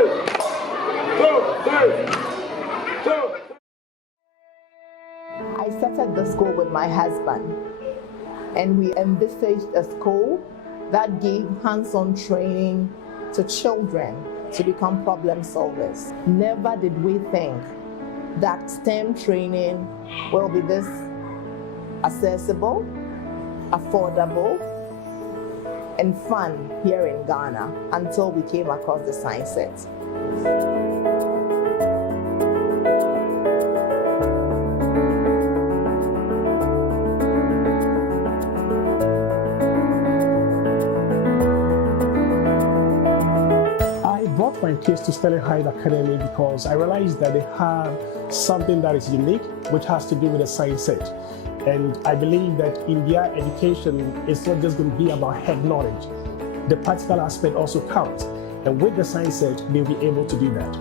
I started the school with my husband, and we envisaged a school that gave hands-on training to children to become problem solvers. Never did we think that STEM training will be this accessible, affordable, and fun here in Ghana until we came across the Science Set. My kids to Sterling Heights Academy because I realized that they have something that is unique, which has to do with the Science Set. And I believe that in their education, it's not just going to be about head knowledge. The practical aspect also counts. And with the Science Set, they'll be able to do that.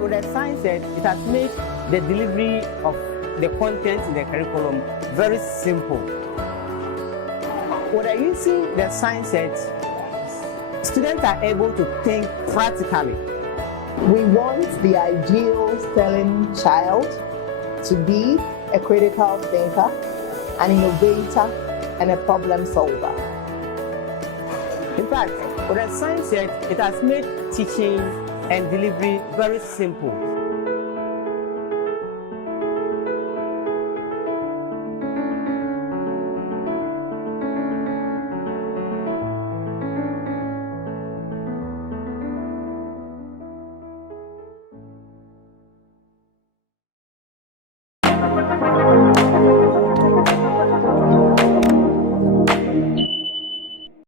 With the Science Set, it has made the delivery of the content in the curriculum very simple. When using the Science Set, students are able to think practically. We want the ideal STEM child to be a critical thinker, an innovator, and a problem solver. In fact, with the Science Set, it has made teaching and delivery very simple.